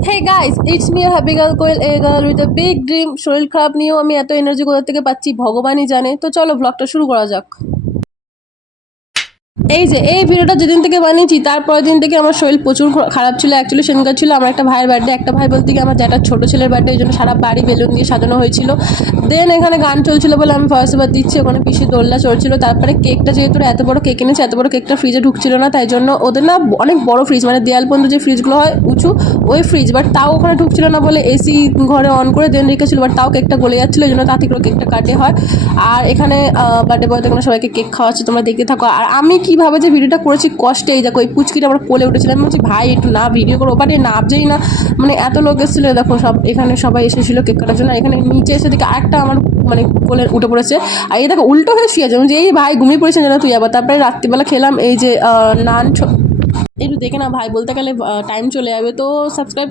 Hey guys, it's me Happy Girl Koel, a girl with a big dream. শরীর খারাপ নিয়েও আমি এত এনার্জি কোথা থেকে পাচ্ছি ভগবানই জানে। তো চলো ব্লগটা শুরু করা যাক। এই ভিডিওটা যেদিন থেকে বানিয়েছি তারপরের দিন থেকে আমার শরীর প্রচুর খারাপ ছিল। অ্যাকচুয়ালি সেদিনকার ছিল আমার একটা ভাইয়ের বার্থডে। একটা ভাই বলতে কি আমার যেটা ছোটো ছেলের বার্থডে, এই জন্য সারা বাড়ি বেলুন দিয়ে সাজানো হয়েছিল। দেন এখানে গান চলছিল বলে আমি ভয়েস ওভার দিচ্ছি, ওখানে পিসি দোলনা চলছিল। তারপরে কেকটা যেহেতু এত বড় কেক এনেছে, এত বড় কেকটা ফ্রিজে ঢুকছিল না, তাই জন্য ওদের না অনেক বড় ফ্রিজ, মানে দেয়াল পর্যন্ত যে ফ্রিজগুলো হয় উঁচু, ওই ফ্রিজ, বাট তাও ওখানে ঢুকছিল না বলে এসি ঘরে অন করে দেন রেখেছিল, বাট তাও কেকটা গলে যাচ্ছিলো, এই জন্য তাড়াতাড়ি করে কেকটা কাটে হয়। আর এখানে বার্থডে বয়তে কোনো সবাইকে কেক খাওয়াচ্ছি, তোমরা দেখতে থাকো। আর আমি কীভাবে যে ভিডিওটা করেছি কষ্টে, এই দেখো এই পুচকিটা আমার কোলে উঠেছিলাম, আমি বলছি ভাই একটু না ভিডিও করো, বাট এই নাবছেই না, মানে এত লোক এসেছিলো। দেখো সব এখানে সবাই এসেছিলো কেক কাটার জন্য। এখানে নিচে এসে দেখে আরেকটা আমার মানে কোলে উঠে পড়েছে, আর এই দেখো উল্টো হয়ে শুয়ে আছে, যে এই ভাই ঘুমিয়ে পড়েছেন যেন তুই আবার। তারপরে রাত্রিবেলা খেলাম এই যে নান। একটু দেখে না ভাই, বলতে গেলে টাইম চলে যাবে, তো সাবস্ক্রাইব